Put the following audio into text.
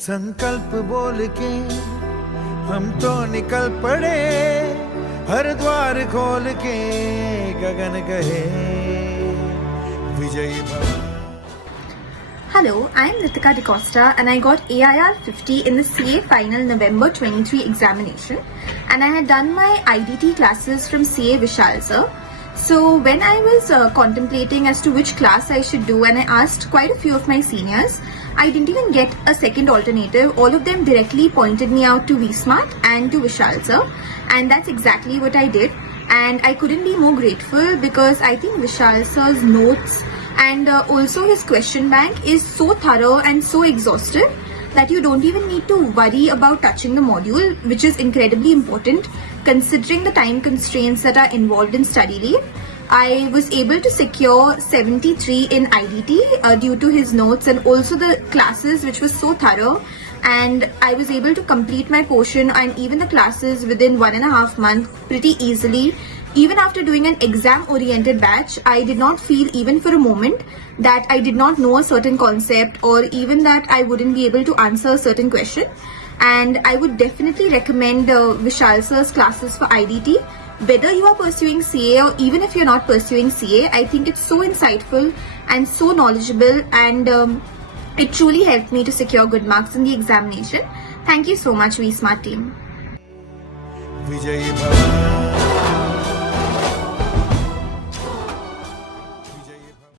संकल्प बोल के हम तो निकल पड़े, हर द्वार खोल के गगन कहे विजयी भव. Hello, I am Nitika DeCosta and I got AIR 50 in the CA final November 23 examination, and I had done my IDT classes from CA Vishal sir. So when I was contemplating as to which class I should do, and I asked quite a few of my seniors, I didn't even get a second alternative. All of them directly pointed me out to Vsmart and to Vishal sir, and that's exactly what I did. And I couldn't be more grateful because I think Vishal sir's notes and also his question bank is so thorough and so exhaustive that you don't even need to worry about touching the module, which is incredibly important considering the time constraints that are involved in study leave. I was able to secure 73 in IDT due to his notes and also the classes, which was so thorough, and I was able to complete my portion and even the classes within 1.5 months pretty easily. Even after doing an exam-oriented batch, I did not feel even for a moment that I did not know a certain concept or even that I wouldn't be able to answer a certain question. And I would definitely recommend Vishal sir's classes for IDT. Whether you are pursuing CA or even if you're not pursuing CA, I think it's so insightful and so knowledgeable, and it truly helped me to secure good marks in the examination. Thank you so much, Vsmart team. विजयी भव.